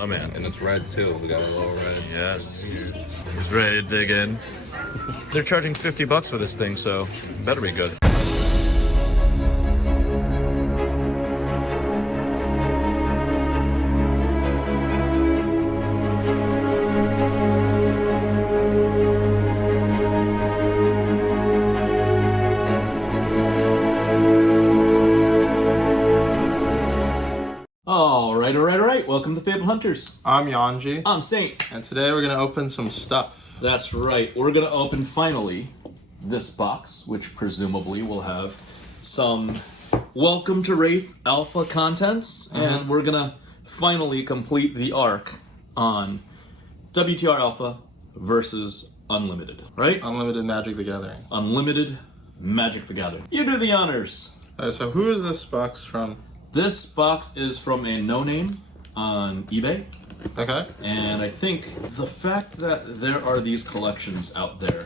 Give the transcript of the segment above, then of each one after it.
Oh man. And it's red too. We got a little red. Yes. He's ready to dig in. They're charging $50 for this thing, so better be good. Alright. Welcome to FaBled Hunters. I'm Yuanji. I'm Saint. And today we're going to open some stuff. That's right. We're going to open, finally, this box, which presumably will have some Welcome to Rathe Alpha contents. And we're going to finally complete the arc on WTR Alpha versus Unlimited, right? Unlimited Magic the Gathering. Unlimited Magic the Gathering. You do the honors. Alright, so who is this box from? This box is from a no-name on eBay. Okay. And I think the fact that there are these collections out there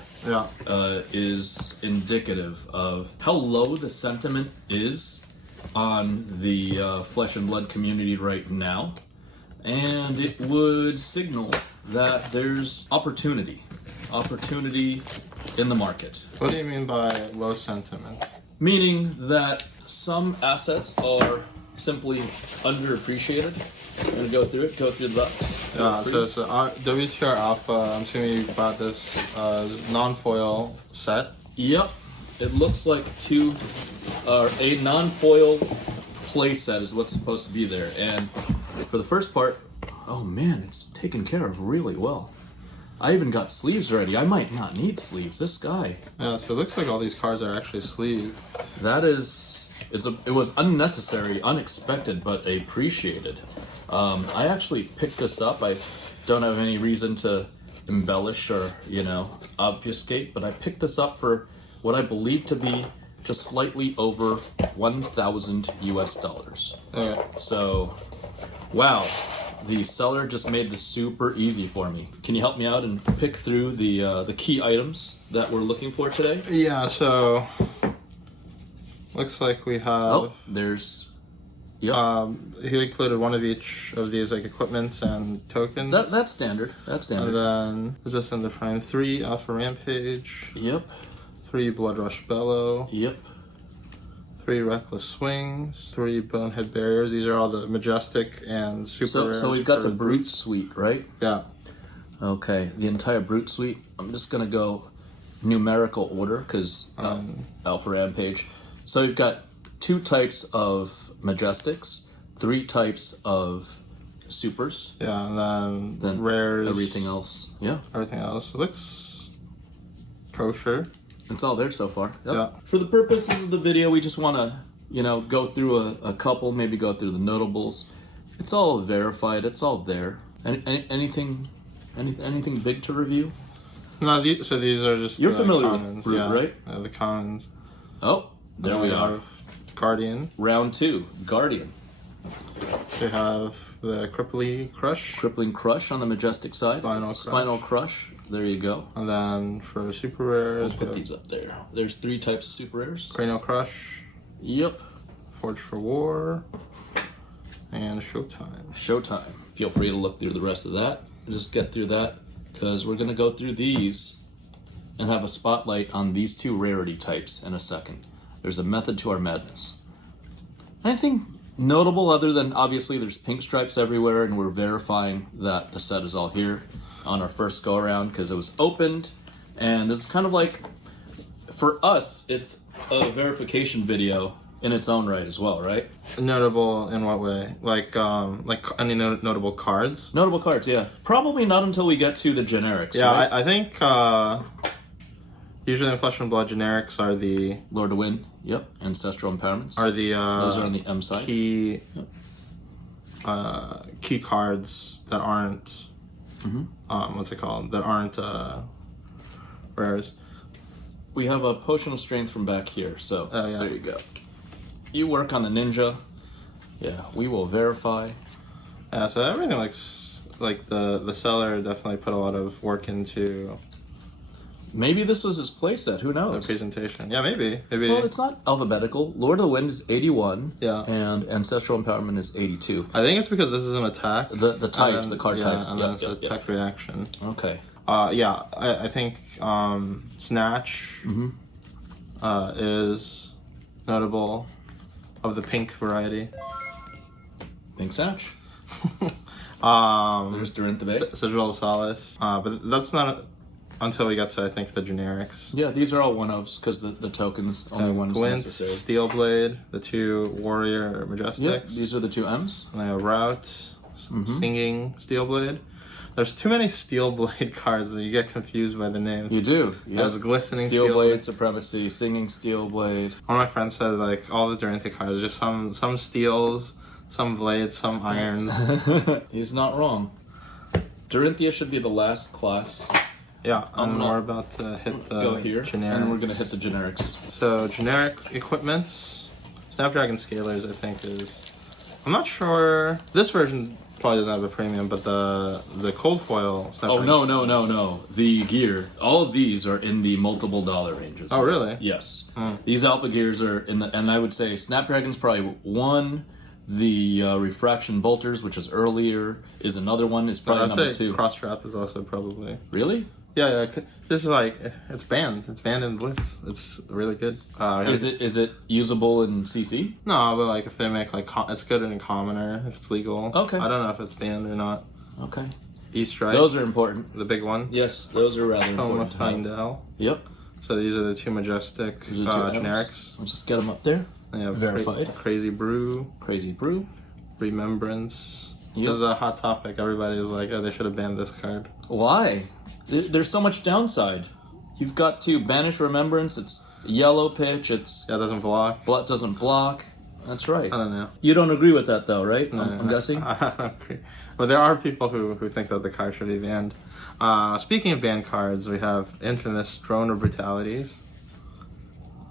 is indicative of how low the sentiment is on the flesh and blood community right now. And it would signal that there's opportunity in the market. What do you mean by low sentiment? Meaning that some assets are simply underappreciated. I'm gonna go through the box. Yeah, so it's WTR Alpha. I'm assuming you bought this non-foil set. Yep, it looks like a non-foil play set is what's supposed to be there. And for the first part, oh man, it's taken care of really well. I even got sleeves ready. I might not need sleeves. This guy. Yeah, so it looks like all these cards are actually sleeved. That is, it was unnecessary, unexpected, but appreciated. I actually picked this up. I don't have any reason to embellish or, obfuscate, but I picked this up for what I believe to be just slightly over 1,000 US dollars. Okay. So, wow. The seller just made this super easy for me. Can you help me out and pick through the key items that we're looking for today? Yeah, so looks like we have. Oh, there's. Yep. He included one of each of these equipments and tokens. That's standard. That's standard. And then is this in the frame? 3 Alpha Rampage. Yep. 3 Blood Rush Bellow. Yep. 3 Reckless Swings, 3 Bonehead Barriers. These are all the Majestic and Super Rares. So we've got the Brute Suite, right? Yeah. Okay, the entire Brute Suite. I'm just going to go numerical order because Alpha Rampage. So we've got 2 types of Majestics, 3 types of Supers. Yeah, and then Rares. Everything else. Yeah. Everything else. It looks kosher. It's all there so far. Yep. Yeah. For the purposes of the video, we just want to, go through a couple, maybe go through the notables. It's all verified. It's all there. Anything big to review? No, so these are just You're familiar commons. with Brute, right? The commons. Oh, there we are. Guardian. Round 2, Guardian. We have the Crippling Crush. Crippling Crush on the Majestic side. Spinal Crush. There you go. And then for Super Rares, We'll put these up there. There's 3 types of Super Rares. Cranial Crush. Yep. Forge for War. And Showtime. Showtime. Feel free to look through the rest of that. Just get through that because we're going to go through these and have a spotlight on these 2 rarity types in a second. There's a method to our madness. Anything notable other than obviously there's pink stripes everywhere and we're verifying that the set is all here on our first go around because it was opened, and this is kind of like, for us, it's a verification video in its own right as well, right? Notable in what way? Like any notable cards? Notable cards, yeah. Probably not until we get to the generics. Yeah, right? I think usually in Flesh and Blood generics are the Lord of Wind, yep. Ancestral Empowerments. Are the those are on the M side. Key key cards that aren't what's it called? That aren't rares. We have a Potion of Strength from back here, so there you go. You work on the Ninja. Yeah, we will verify. Yeah, so everything looks like the seller definitely put a lot of work into Maybe this was his playset. Who The knows? presentation. Yeah, maybe. Maybe. Well, it's not alphabetical. Lord of the Wind is 81. Yeah. And Ancestral Empowerment is 82. I think it's because this is an attack. The types, and then- the card yeah, types. And Yep, then it's yep, a yep. tech reaction. Okay. Yeah, I think Snatch is notable of the pink variety. Pink Snatch. Um, There's Durant the Bay. Sigil of Solace. But that's not until we get to, I think, the generics. Yeah, these are all one-ofs because the tokens, only one is Glint, necessary. Steelblade, the two Warrior Majestics. Yep, these are the two M's. And I have Route, Singing, Steelblade. There's too many Steelblade cards that you get confused by the names. You do. There's Glistening Steelblade, Supremacy, Singing Steelblade. One of my friends said, like, all the Durante cards, just some steels, some blades, some irons. He's not wrong. Dorinthia should be the last class. Yeah, I'm and not- we're about to hit the Go here, generics. and we're gonna hit the generics. So, generic equipments. Snapdragon Scalers, I think, is... I'm not sure... This version probably doesn't have a premium, but the cold foil Oh Snapdragon no! The gear, all of these are in the multiple dollar ranges. Oh, really? Yes. These alpha gears are in the, and I would say Snapdragon's probably one. The refraction bolters, which is earlier, is another one. Is probably I'd number say 2. Cross Trap is also probably... Really? Yeah. This is like... It's banned. It's banned in Blitz. It's really good. Is it usable in CC? No, but like if they make like... it's good in Commoner if it's legal. Okay. I don't know if it's banned or not. Okay. E-Strike. Those are important. The big one. Yes, those are rather Home of important. Findel. Yep. So these are the two Majestic These are two M's. generics. Let's just get them up there. They have Verified. Crazy Brew, Crazy Brew. Remembrance. Yep. This is a hot topic. Everybody is like, oh, they should have banned this card. Why? There's so much downside. You've got to banish Remembrance. It's yellow pitch. It's Yeah, it doesn't block. blood doesn't block. That's right. I don't know. You don't agree with that though, right? I'm guessing. I don't agree. But there are people who think that the card should be banned. Speaking of banned cards, we have infamous Drone of Brutalities.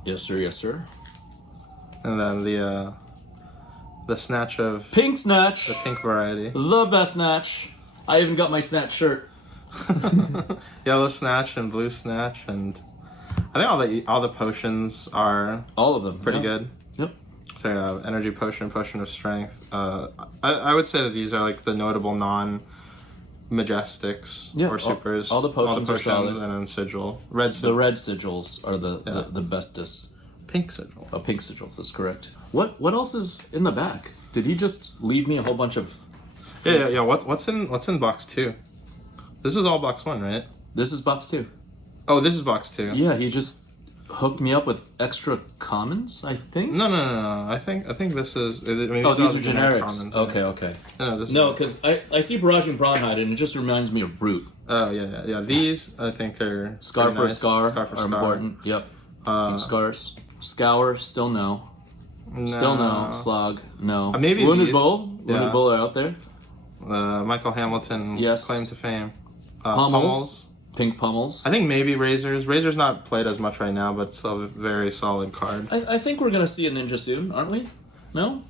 Yes, sir. Yes, sir. And then the Snatch of... Pink Snatch. The pink variety. The best Snatch. I even got my Snatch shirt. Yellow Snatch and Blue Snatch, and I think all the potions are All of them. pretty yeah. good. Yep. So Energy Potion, Potion of Strength. I would say that these are like the notable non-Majestics Yeah, or supers. all the potions are solid. And then Sigil. Red The Sigil. red sigils are the Yeah. the bestest. Pink Sigil. Oh, pink sigils. That's correct. What else is in the back? Did he just leave me a whole bunch of? Yeah. What's in box 2? This is all box 1, right? This is box 2. Oh, this is box 2. Yeah, he just hooked me up with extra commons. I think. No. I think this is. I mean, Oh, these all are the generic generics. commons, Okay, yeah. okay. No, this No, because I see Barraging Brawnhide and it just reminds me of Brute. Oh yeah. These I think are Scar pretty for nice. Scar Scar for are Scar. important. Yep. Pink scars. Scour, still no. Still no. Slog, no. Maybe Wounded these. Bull. Yeah. Wounded Bull are out there. Michael Hamilton. Yes. Claim to fame. Pummels. Pink Pummels. I think maybe Razors. Razor's not played as much right now, but still a very solid card. I think we're gonna see a Ninja soon, aren't we? No?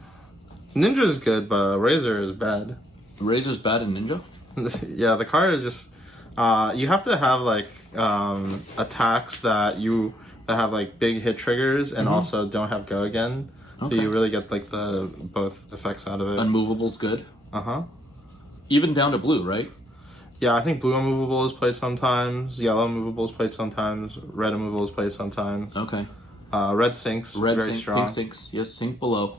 Ninja's good, but Razor is bad. Razor's bad in Ninja? Yeah, the card is just... you have to have, like, attacks that have, like, big hit triggers and also don't have go again. Okay. So you really get, like, the both effects out of it. Unmovable's good. Uh-huh. Even down to blue, right? Yeah, I think blue unmovable is played sometimes, yellow unmovable is played sometimes, red unmovable is played sometimes. Okay. Red sinks, Red very sink, strong. pink sinks. Yes, sink below.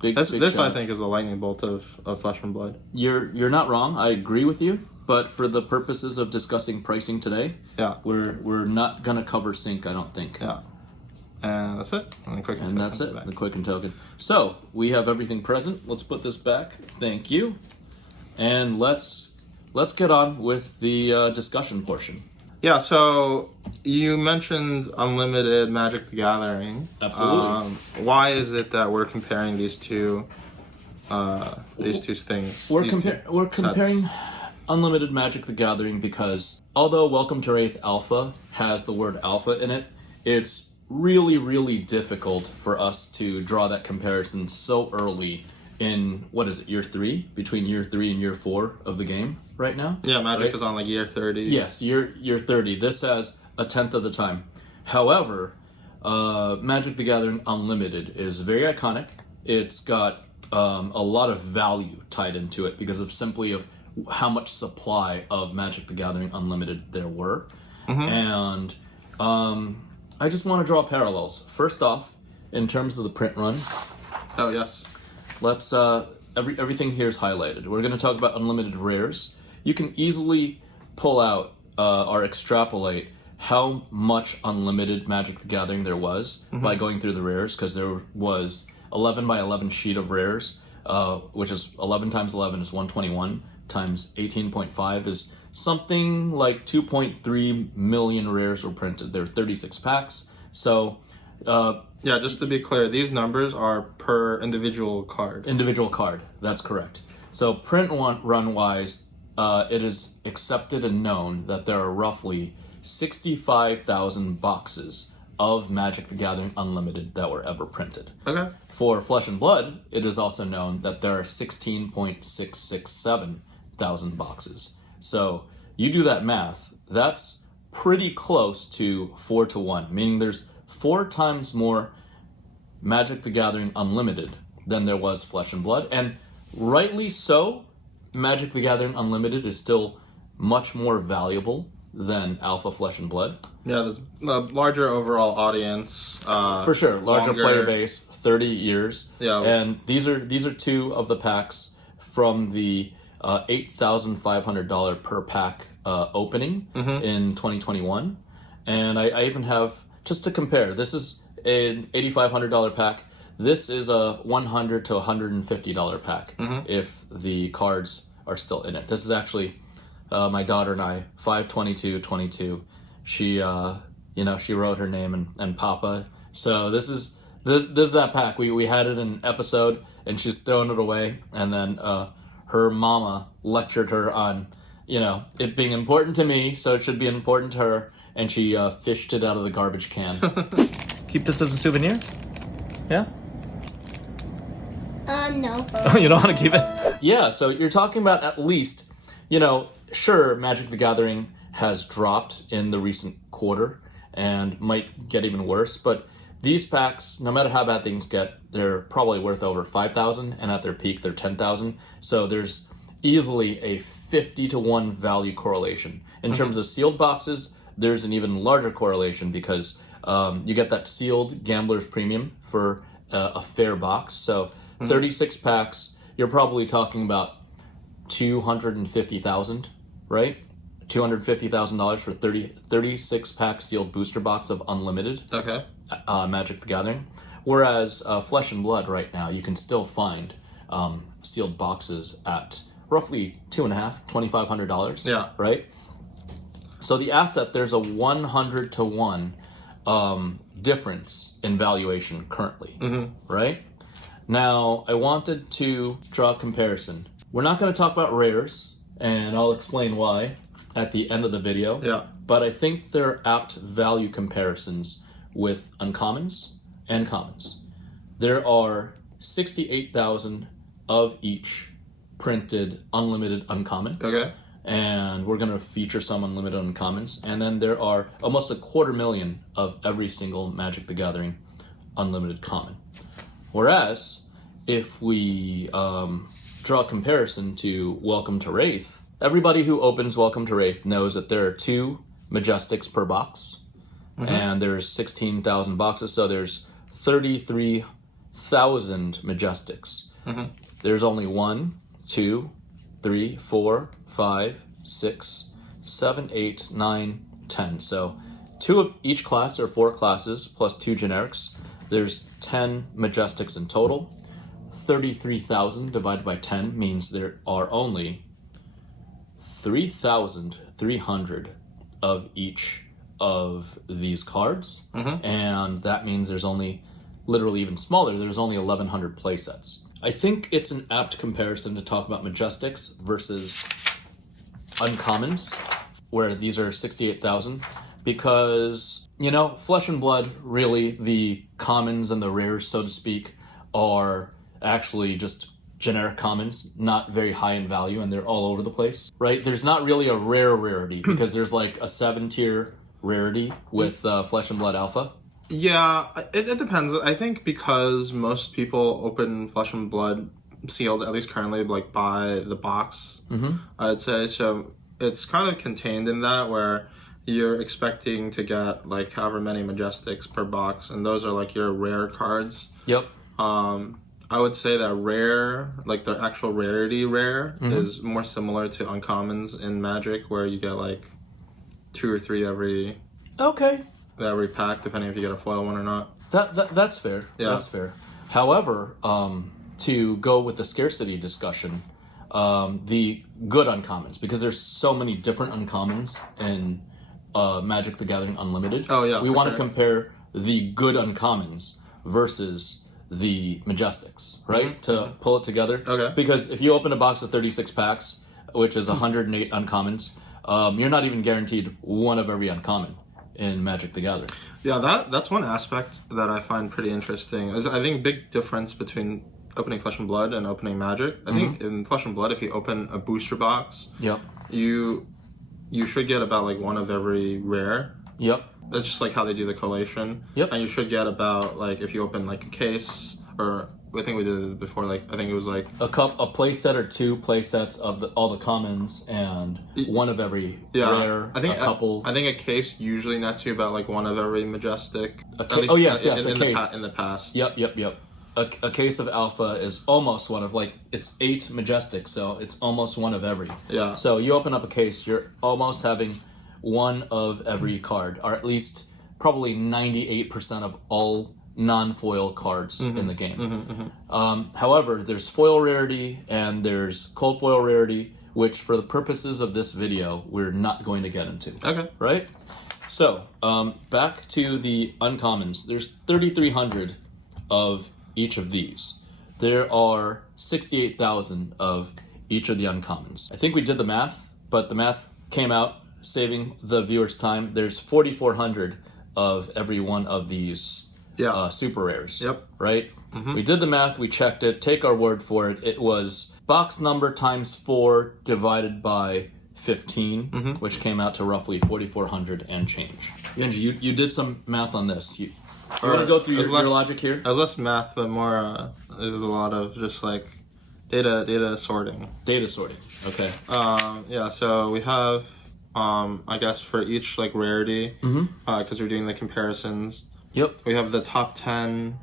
Big. This big I shot. think is the lightning bolt of Flesh and Blood. You're not wrong. I agree with you. But for the purposes of discussing pricing today, Yeah, we're not gonna cover sync. I don't think. yeah. And that's it. And that's it. The quick and token. So we have everything present. Let's put this back. Thank you. And let's get on with the discussion portion. Yeah, so you mentioned Unlimited Magic the Gathering. Absolutely. Why is it that we're comparing these two things? We're these two comparing sets? Unlimited Magic the Gathering because although Welcome to Rathe Alpha has the word alpha in it, it's really, really difficult for us to draw that comparison so early in, what is it, year 3? Between year 3 and year 4 of the game right now? Yeah, Magic Right? is on like year 30. Yes, year 30. This has a tenth of the time. However, Magic the Gathering Unlimited is very iconic. It's got a lot of value tied into it because of simply of how much supply of Magic the Gathering Unlimited there were. And I just want to draw parallels. First off, in terms of the print run, Oh, yes. let's everything here is highlighted. We're going to talk about unlimited rares. You can easily pull out or extrapolate how much unlimited Magic the Gathering there was by going through the rares, because there was 11 by 11 sheet of rares, which is 11 times 11 is 121 times 18.5 is something like 2.3 million rares were printed. There were 36 packs. So Yeah, just to be clear, these numbers are per individual card. individual card, that's correct. So print run wise, it is accepted and known that there are roughly 65,000 boxes of Magic the Gathering Unlimited that were ever printed. Okay. For Flesh and Blood, it is also known that there are 16.667 thousand boxes. So you do that math, that's pretty close to 4 to 1, meaning there's 4 times more Magic the Gathering Unlimited than there was Flesh and Blood. And rightly so, Magic the Gathering Unlimited is still much more valuable than Alpha Flesh and Blood. Yeah, there's a larger overall audience. For sure, larger longer- player base, 30 years. Yeah. And these are two of the packs from the $8,500 per pack opening in 2021. And I even have, just to compare, this is an $8,500 pack. This is a $100 to $150 pack if the cards are still in it. This is actually my daughter and I, 5/22/22. She she wrote her name and Papa. So this is that pack. We had it in an episode and she's thrown it away, and then her mama lectured her on it being important to me, so it should be important to her, and she fished it out of the garbage can. Keep this as a souvenir? Yeah? No. Oh, you don't want to keep it? Yeah, so you're talking about at least, sure, Magic the Gathering has dropped in the recent quarter and might get even worse, but these packs, no matter how bad things get, they're probably worth over 5,000, and at their peak, they're 10,000. So there's easily a 50 to 1 value correlation. In terms of sealed boxes, there's an even larger correlation because you get that sealed Gambler's Premium for a fair box. So 36 packs, you're probably talking about $250,000, right? $250,000 for 36 pack sealed booster box of Unlimited Okay. Magic the Gathering. Whereas Flesh and Blood right now, you can still find sealed boxes at roughly $2,500, Yeah. right? So the asset, there's a 100 to 1 difference in valuation currently, right? Now, I wanted to draw a comparison. We're not going to talk about rares, and I'll explain why at the end of the video. Yeah. But I think they're apt value comparisons with uncommons and commons. There are 68,000 of each printed unlimited uncommon. Okay. And we're going to feature some unlimited uncommons. And then there are almost 250,000 of every single Magic the Gathering unlimited common. Whereas, if we draw a comparison to Welcome to Rathe, everybody who opens Welcome to Rathe knows that there are 2 Majestics per box, and there's 16,000 boxes, so there's 33,000 Majestics. There's only 1, 2, 3, 4, 5, 6, 7, 8, 9, 10. So 2 of each class, or 4 classes, plus 2 generics. There's 10 Majestics in total. 33,000 divided by 10 means there are only 3,300 of each of these cards. And that means there's only, literally even smaller, there's only 1,100 playsets. I think it's an apt comparison to talk about Majestics versus uncommons, where these are 68,000, because, Flesh and Blood, really, the commons and the rares, so to speak, are actually just generic commons, not very high in value, and they're all over the place, right? There's not really a rare rarity, because there's like a 7-tier rarity with Flesh and Blood Alpha? Yeah, it depends. I think because most people open Flesh and Blood sealed, at least currently, like by the box, I'd say. So it's kind of contained in that where you're expecting to get like however many Majestics per box, and those are like your rare cards. Yep. I would say that rare, like the actual rarity rare, is more similar to uncommons in Magic, where you get like 2 or 3 every pack, depending if you get a foil one or not. That's fair. Yeah. That's fair. However, to go with the scarcity discussion, the good uncommons, because there's so many different uncommons in Magic the Gathering Unlimited. Oh, yeah, we for want to sure. compare the good uncommons versus the Majestics, right? To pull it together. Okay. Because if you open a box of 36 packs, which is 108 uncommons, you're not even guaranteed one of every uncommon in Magic the Gathering. Yeah, that's one aspect that I find pretty interesting. I think big difference between opening Flesh and Blood and opening Magic. I think in Flesh and Blood, if you open a booster box, Yep. you should get about like one of every rare. Yep. That's just like how they do the collation. Yep. And you should get about like if you open like a case, or I think we did it before. Like I think it was like A play set or 2 play sets of all the commons and one of every rare. I think a couple. I think a case usually nets you about like one of every Majestic. A case. in case. In the past. Yep. A case of alpha is almost one of like it's 8 Majestic, so it's almost one of every. Yeah. So you open up a case, you're almost having one of every card, or at least probably 98% of all non-foil cards in the game. However, there's foil rarity and there's cold foil rarity, which for the purposes of this video, we're not going to get into. Okay. Right? So, back to the uncommons. There's 3,300 of each of these. There are 68,000 of each of the uncommons. I think we did the math, but the math came out saving the viewers time. There's 4,400 of every one of these super rares. Yep. Right? We did the math, we checked it, take our word for it. It was box number times 4 divided by 15, which came out to roughly 4,400 and change. Yuanji, you did some math on this. Do you want to go through your logic here? It was less math, but more. There's a lot of just like data sorting. Data sorting. Okay. Yeah. So we have, I guess for each like rarity, because we're doing the comparisons. Yep. We have the top 10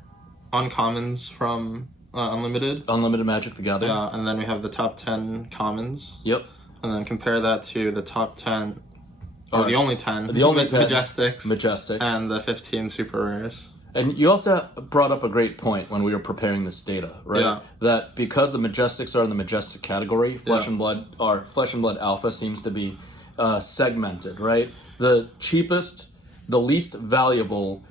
uncommons from Unlimited. Unlimited Magic the Gathering. Yeah, and then we have the top 10 commons. Yep. And then compare that to the top 10, or the only 10. The only 10 Majestics. And the 15 super rares. And you also brought up a great point when we were preparing this data, right? Yeah. That because the Majestics are in the Majestic category, Flesh and Blood Alpha seems to be segmented, right? The cheapest, the least valuable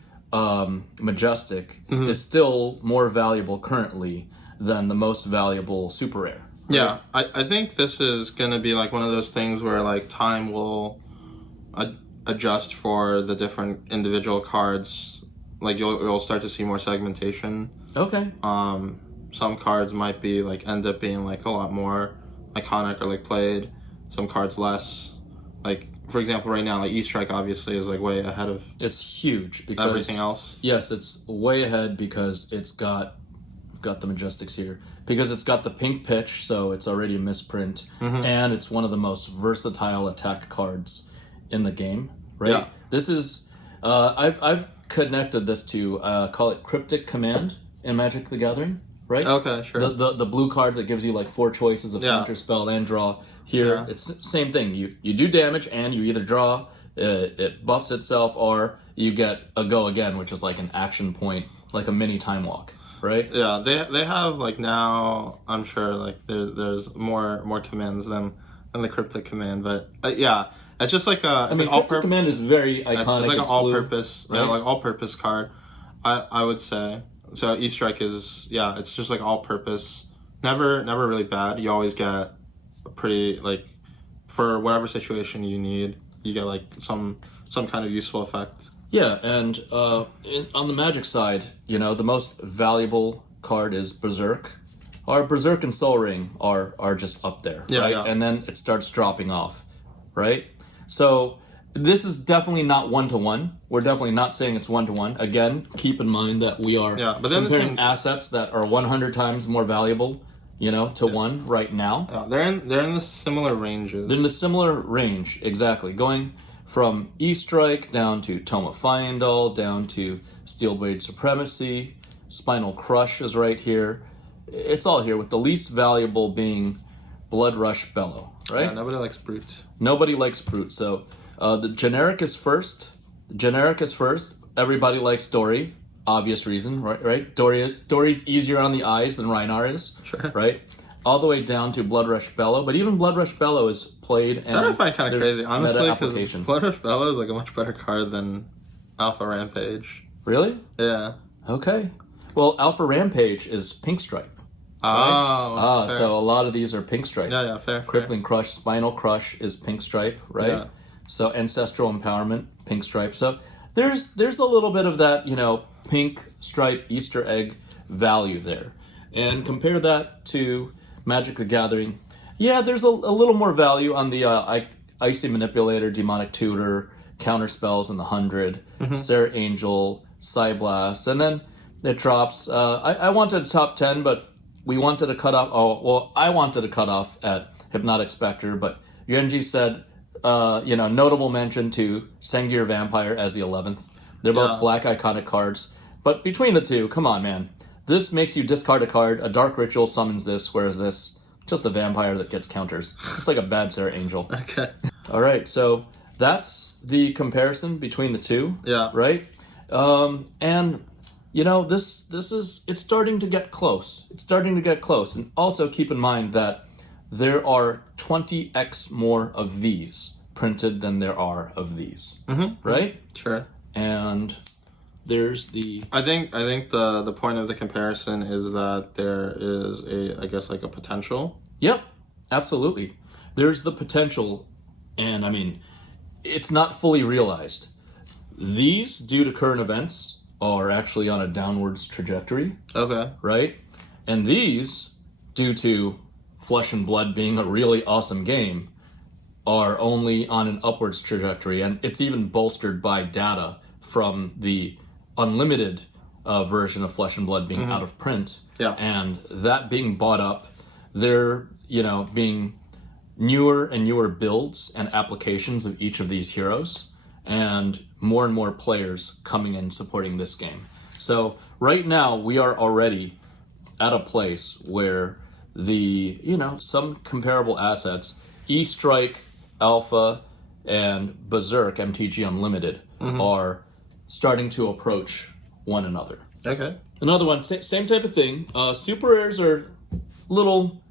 Majestic is still more valuable currently than the most valuable super rare. Right? Yeah, I think this is going to be like one of those things where like time will adjust for the different individual cards. Like you'll start to see more segmentation. Okay. Some cards might be like end up being like a lot more iconic or like played. Some cards less. Like for example, right now like E-Strike obviously is like way ahead of It's huge because everything else. Yes, it's way ahead because it's got the Majestics here. Because it's got the pink pitch, so it's already a misprint, and it's one of the most versatile attack cards in the game, right? Yeah. This is I've connected this to call it Cryptic Command in Magic the Gathering, right? Okay, sure. The blue card that gives you like 4 choices of counter spell and draw. Here, it's the same thing. You do damage and you either draw, it buffs itself, or you get a go again, which is like an action point, like a mini time walk, right? Yeah, they have like now. I'm sure like there's more commands than the Cryptic Command, but yeah, it's just like a. It's like Cryptic Command is very iconic. It's like an blue, all-purpose, right? like all-purpose card. I would say so. E-Strike is it's just like all-purpose. Never really bad. You always get a pretty like for whatever situation you need. You get like some kind of useful effect. Yeah, and on the Magic side, the most valuable card is Berserk. Our Berserk and Soul Ring are just up there, right? Yeah. And then it starts dropping off, right? So This is definitely not 1-to-1. We're definitely not saying it's 1-to-1. Again, keep in mind that we are but then comparing assets that are 100 times more valuable, to one right now. They're in the similar ranges. They're in the similar range, exactly. Going from E-Strike down to Tome of Fyendal, down to Steelblade Supremacy, Spinal Crush is right here. It's all here, with the least valuable being Blood Rush Bellow, right? Yeah, nobody likes Brute. Nobody likes Brute, so the generic is first. Everybody likes Dory. Obvious reason, right? Dory's easier on the eyes than Rhinar is, Sure. right? All the way down to Blood Rush Bellow, but even Blood Rush Bellow is played, and That I find kind of crazy, honestly, because applications. Blood Rush Bellow is like a much better card than Alpha Rampage. Really? Yeah. Okay. Well, Alpha Rampage is Pink Stripe. Oh, fair. So a lot of these are Pink Stripe. Yeah, fair. Crippling Crush, Spinal Crush is Pink Stripe, right? Yeah. So Ancestral Empowerment, Pink Stripe. So there's a little bit of that, Pink Stripe Easter egg value there. And compare that to Magic the Gathering. Yeah, there's a little more value on the Icy Manipulator, Demonic Tutor, Counter Spells in the 100, Serra Angel, Psyblast, and then it drops. I wanted a top 10, but we wanted a cutoff. I wanted a cutoff at Hypnotic Spectre, but Yuanji said, notable mention to Sengir Vampire as the 11th. They're both black iconic cards. But between the two, come on, man. This makes you discard a card, a Dark Ritual summons this, whereas this, just a vampire that gets counters. It's like a bad Serra Angel. Okay. All right, so that's the comparison between the two. Yeah. Right? And, it's starting to get close. And also keep in mind that there are 20x more of these printed than there are of these. Right? Sure. And there's the... I think the point of the comparison is that there is a potential. Yep, absolutely. There's the potential, and it's not fully realized. These, due to current events, are actually on a downwards trajectory. Okay. Right? And these, due to Flesh and Blood being a really awesome game, are only on an upwards trajectory, and it's even bolstered by data from the unlimited version of Flesh and Blood being out of print. Yeah. And that being bought up, there, being newer and newer builds and applications of each of these heroes, and more players coming in supporting this game. So right now we are already at a place where the, some comparable assets, E-Strike, Alpha, and Berserk, MTG Unlimited, are starting to approach one another. Okay. Another one, same type of thing. Super rares are a little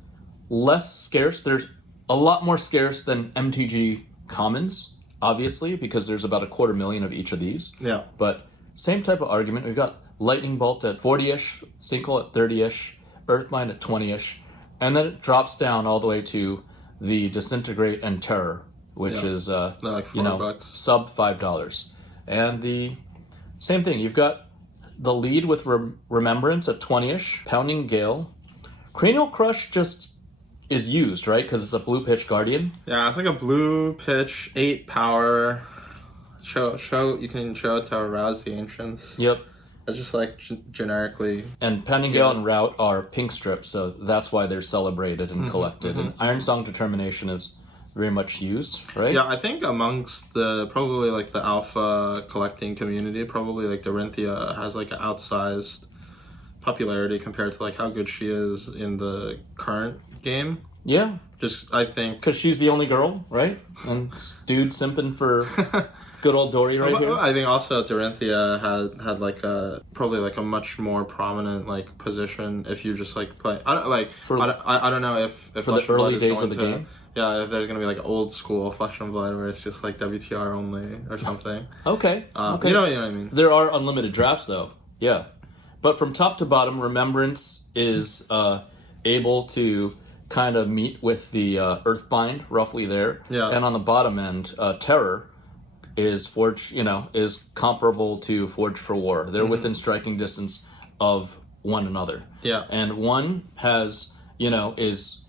less scarce. They're a lot more scarce than MTG commons, obviously, because there's about 250,000 of each of these. Yeah. But same type of argument. We've got Lightning Bolt at 40-ish, Sinkhole at 30-ish, Earthbind at 20-ish, and then it drops down all the way to the Disintegrate and Terror, which is like $4. sub $5. And the same thing, you've got the lead with Remembrance at 20-ish, Pounding Gale. Cranial Crush just is used, right? Because it's a blue pitch Guardian. Yeah, it's like a blue pitch, 8 power. You can show it to arouse the ancients. Yep. It's just like generically. And Pounding Gale and Rout are pink strips, so that's why they're celebrated and collected. And Iron Song Determination is very much used, right? Yeah, I think amongst the alpha collecting community, probably like Dorinthia has like an outsized popularity compared to like how good she is in the current game. Yeah. Just I think Because she's the only girl, right? And dude simping for good old Dory right here. I think also Dorinthia had like probably like a much more prominent like position if you just like play. I don't know if For Flesh the and Blood early is days going of the to, game? Yeah, if there's gonna be like old school Flesh and Blood where it's just like WTR only or something. Okay. Okay. You know what I mean? There are unlimited drafts, though. Yeah. But from top to bottom, Remembrance is able to kind of meet with the Earthbind, roughly there. Yeah. And on the bottom end, Terror is is comparable to Forge for War. They're within striking distance of one another. Yeah. And one has,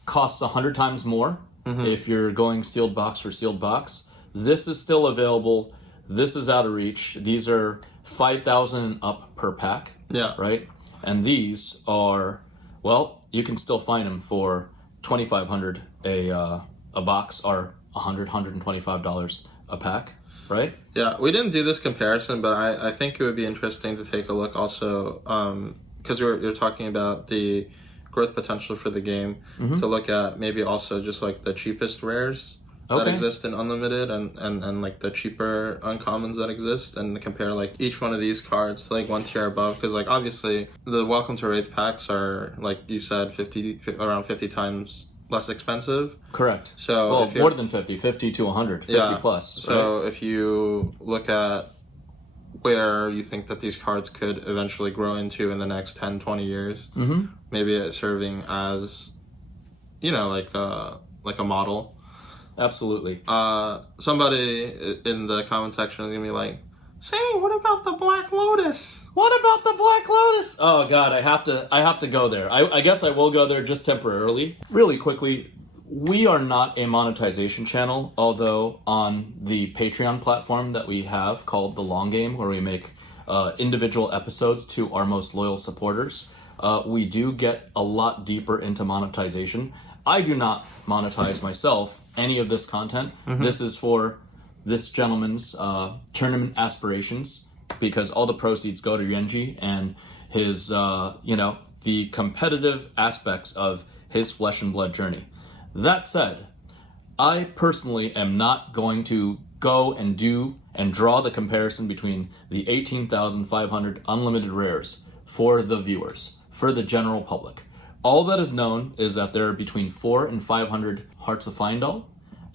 costs 100 times more if you're going sealed box for sealed box. this is still available. This is out of reach. These are 5,000 and up per pack. Yeah. Right? And these are, well, you can still find them for $2,500 a box, or $125 a pack, right? Yeah, we didn't do this comparison, but I think it would be interesting to take a look also, because you're talking about the growth potential for the game, to look at maybe also just like the cheapest rares that exist in Unlimited and like the cheaper uncommons that exist, and compare like each one of these cards to like one tier above, because like obviously the Welcome to Rathe packs are, like you said, around 50 times less expensive. Correct. So well, if you're, more than 50 to 100, 50 plus. So right? if you look at where you think that these cards could eventually grow into in the next 10, 20 years, maybe it's serving as, you know, like a model. Absolutely. Somebody in the comment section is gonna be like, "Say, what about the Black Lotus? What about the Black Lotus?" Oh God, I have to go there. I guess I will go there just temporarily. Really quickly, we are not a monetization channel, although on the Patreon platform that we have called The Long Game, where we make individual episodes to our most loyal supporters, we do get a lot deeper into monetization. I do not monetize myself any of this content. This is for this gentleman's tournament aspirations, because all the proceeds go to Yuanji and his, the competitive aspects of his flesh and blood journey. That said, I personally am not going to go and do and draw the comparison between the 18,500 unlimited rares for the viewers, for the general public. All that is known is that there are between 400 and 500 Hearts of Fyendal,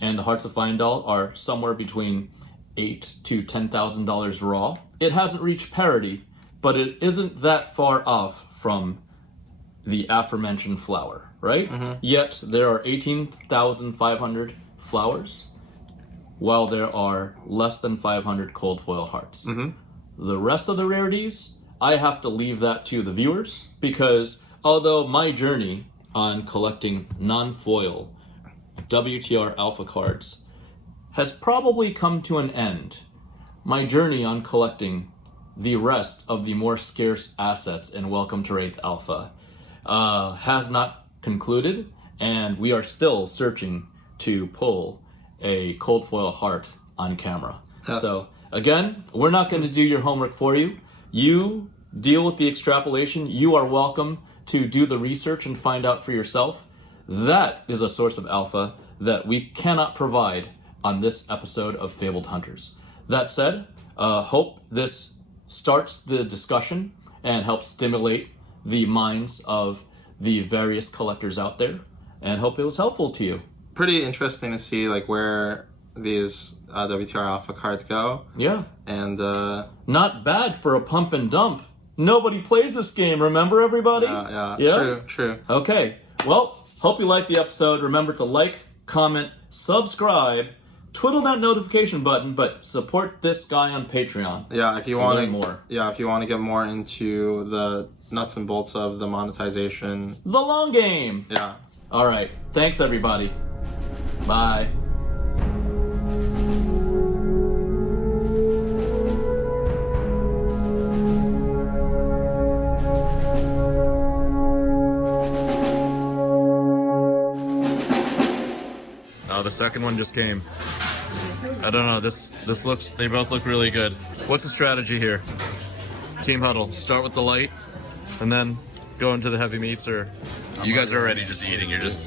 and the Hearts of Fyendal are somewhere between $8,000 to $10,000 raw. It hasn't reached parity, but it isn't that far off from the aforementioned flower, right? Yet there are 18,500 flowers, while there are less than 500 cold foil hearts. The rest of the rarities, I have to leave that to the viewers, because although my journey on collecting non-foil WTR alpha cards has probably come to an end, my journey on collecting the rest of the more scarce assets in Welcome to Rathe Alpha has not concluded, and we are still searching to pull a cold foil heart on camera. Yes. So again, we're not going to do your homework for you. You deal with the extrapolation. You are welcome to do the research and find out for yourself. That is a source of alpha that we cannot provide on this episode of FaBled Hunters. That said, hope this starts the discussion and helps stimulate the minds of the various collectors out there, and hope it was helpful to you. Pretty interesting to see like where these WTR alpha cards go. Yeah. And not bad for a pump and dump. Nobody plays this game, remember everybody? yeah. True. Okay. Well, hope you liked the episode. Remember to like, comment, subscribe, twiddle that notification button, but support this guy on Patreon. Yeah, if you want learn more. Yeah, if you want to get more into the nuts and bolts of the monetization. The Long Game. Yeah. All right. Thanks, everybody. Bye. Oh, the second one just came. I don't know. They both look really good. What's the strategy here? Team huddle. Start with the light, and then go into the heavy meats, or you guys are already just eating. You're just.